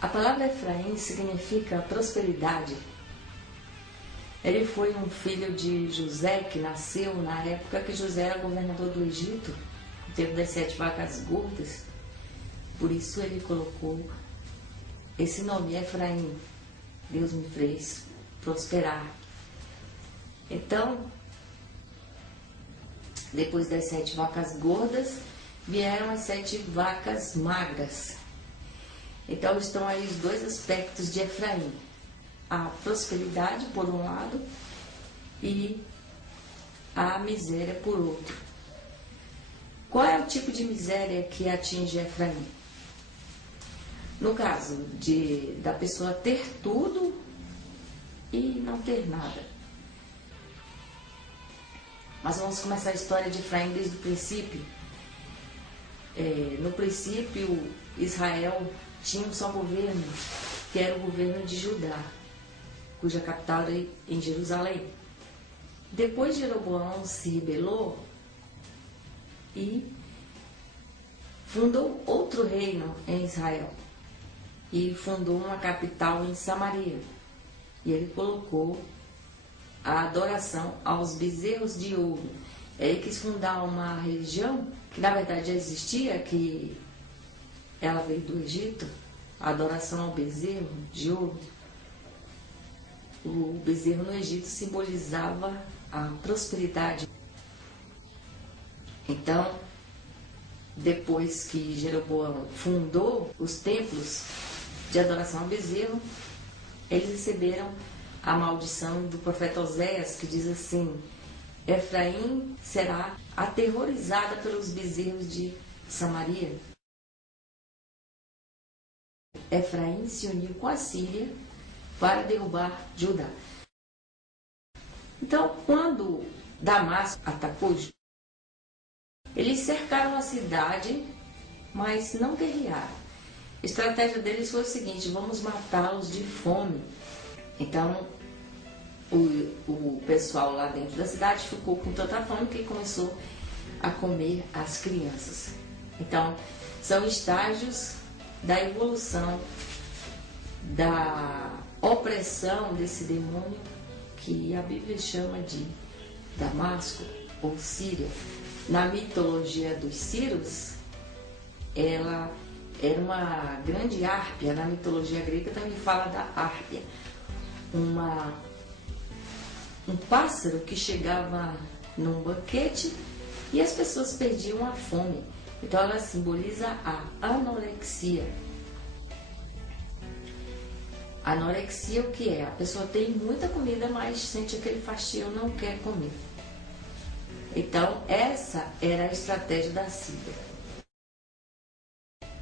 A palavra Efraim significa prosperidade. Ele foi um filho de José, que nasceu na época que José era governador do Egito, no tempo das 7 vacas gordas. Por isso ele colocou esse nome, Efraim. Deus me fez prosperar. Então, depois das 7 vacas gordas, vieram as 7 vacas magras. Então estão aí os dois aspectos de Efraim. A prosperidade por um lado e a miséria por outro. Qual é o tipo de miséria que atinge Efraim? No caso da pessoa ter tudo e não ter nada. Mas vamos começar a história de Efraim desde o princípio. No princípio, Israel tinha um só governo, que era o governo de Judá, cuja capital era em Jerusalém. Depois Jeroboão se rebelou e fundou outro reino em Israel e fundou uma capital em Samaria. E ele colocou a adoração aos bezerros de ouro. Ele quis fundar uma religião que na verdade já existia, que ela veio do Egito, a adoração ao bezerro de ouro. O bezerro no Egito simbolizava a prosperidade. Então, depois que Jeroboão fundou os templos de adoração ao bezerro, eles receberam a maldição do profeta Oséias, que diz assim: Efraim será aterrorizada pelos bezerros de Samaria. Efraim se uniu com a Síria para derrubar Judá. Então, quando Damasco atacou, eles cercaram a cidade, mas não guerrearam. A estratégia deles foi o seguinte: vamos matá-los de fome. Então, o pessoal lá dentro da cidade ficou com tanta fome que começou a comer as crianças. Então, são estágios da evolução, da opressão desse demônio que a Bíblia chama de Damasco ou Síria. Na mitologia dos Círios, ela era uma grande Hárpia. Na mitologia grega também fala da Hárpia, um pássaro que chegava num banquete e as pessoas perdiam a fome. Então ela simboliza a anorexia. Anorexia o que é? A pessoa tem muita comida, mas sente aquele fastio, não quer comer. Então essa era a estratégia da Síria.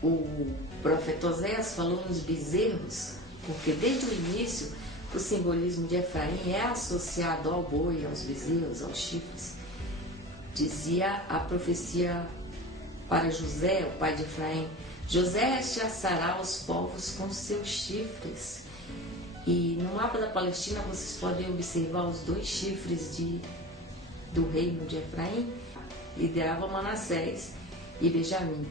O profeta Oséias falou nos bezerros, porque desde o início o simbolismo de Efraim é associado ao boi, aos bezerros, aos chifres. Dizia a profecia para José, o pai de Efraim: José rechaçará os povos com seus chifres. E no mapa da Palestina vocês podem observar os 2 chifres do reino de Efraim. Liderava Manassés e Benjamim.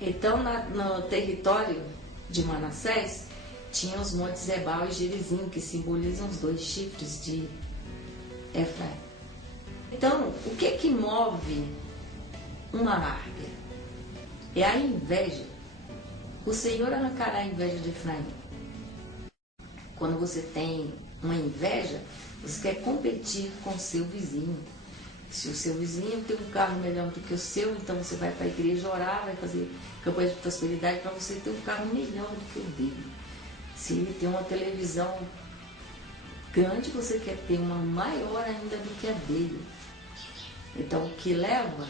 Então, no território de Manassés, tinha os montes Ebal e Gerizim, que simbolizam os 2 chifres de Efraim. Então, o que move uma Hárpia? É a inveja. O Senhor arrancará a inveja de Efraim. Quando você tem uma inveja, você quer competir com o seu vizinho. Se o seu vizinho tem um carro melhor do que o seu, então você vai para a igreja orar, vai fazer campanha de prosperidade para você ter um carro melhor do que o dele. Se ele tem uma televisão grande, você quer ter uma maior ainda do que a dele. Então, o que leva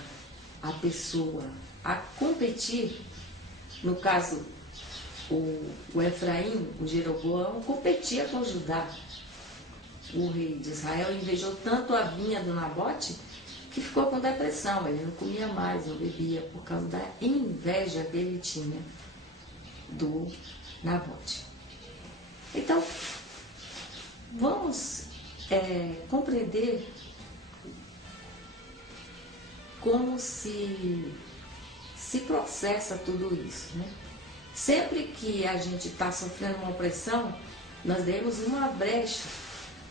a pessoa a competir, no caso, o Efraim, o Jeroboão, competia com Judá. O rei de Israel invejou tanto a vinha do Nabote que ficou com depressão. Ele não comia mais, não bebia, por causa da inveja que ele tinha do Nabote. Então, vamos compreender como se processa tudo isso, né? Sempre que a gente está sofrendo uma opressão, nós demos uma brecha,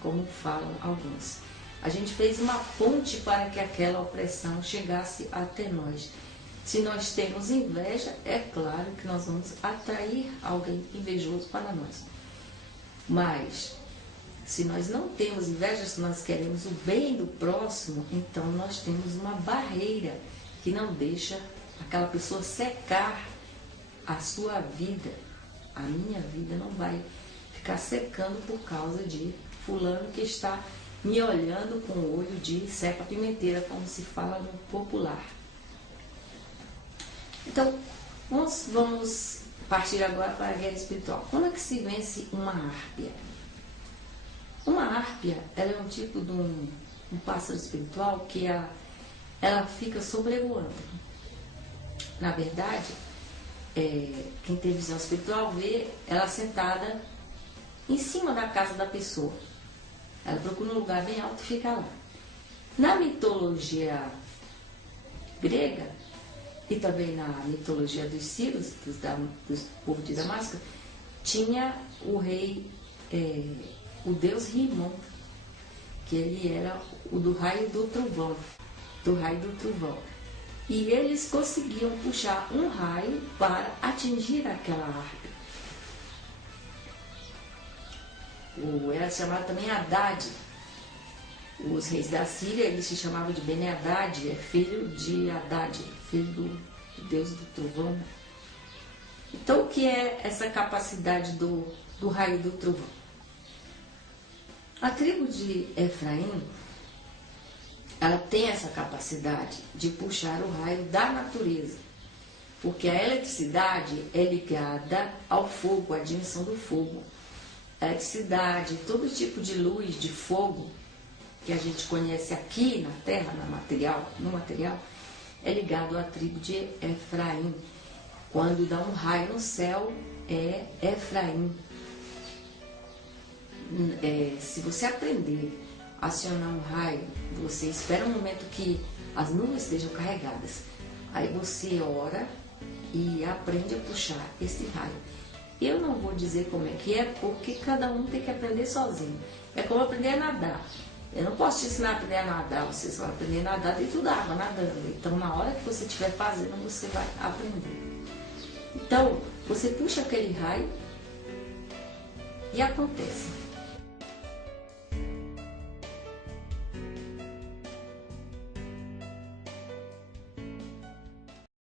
como falam alguns. A gente fez uma ponte para que aquela opressão chegasse até nós. Se nós temos inveja, é claro que nós vamos atrair alguém invejoso para nós. Mas, se nós não temos inveja, se nós queremos o bem do próximo, então nós temos uma barreira que não deixa aquela pessoa secar a sua vida. A minha vida não vai ficar secando por causa de fulano que está me olhando com o olho de seca-pimenteira, como se fala no popular. Então, vamos partir agora para a guerra espiritual. Como é que se vence uma árpia? Uma árpia, ela é um tipo de um pássaro espiritual que ela fica sobrevoando. Na verdade, quem tem visão espiritual vê ela sentada em cima da casa da pessoa. Ela procura um lugar bem alto e fica lá. Na mitologia grega e também na mitologia dos Círios, do povo de Damasco, tinha o rei, o deus Rimon, que ele era o do raio do trovão, E eles conseguiam puxar um raio para atingir aquela árvore. Era chamado também Haddad. Os reis da Síria, eles se chamavam de Beni-Haddad, filho de Haddad, filho do deus do trovão. Então, o que é essa capacidade do raio do trovão? A tribo de Efraim, ela tem essa capacidade de puxar o raio da natureza, porque a eletricidade é ligada ao fogo, à dimensão do fogo. A eletricidade, todo tipo de luz, de fogo, que a gente conhece aqui na Terra, no material, é ligado à tribo de Efraim. Quando dá um raio no céu, é Efraim. Se você aprender a acionar um raio, você espera um momento que as nuvens estejam carregadas. Aí você ora e aprende a puxar esse raio. Eu não vou dizer como é que é, porque cada um tem que aprender sozinho. É como aprender a nadar. Eu não posso te ensinar a aprender a nadar, você só vai aprender a nadar dentro da água, nadando. Então, na hora que você estiver fazendo, você vai aprender. Então, você puxa aquele raio e acontece.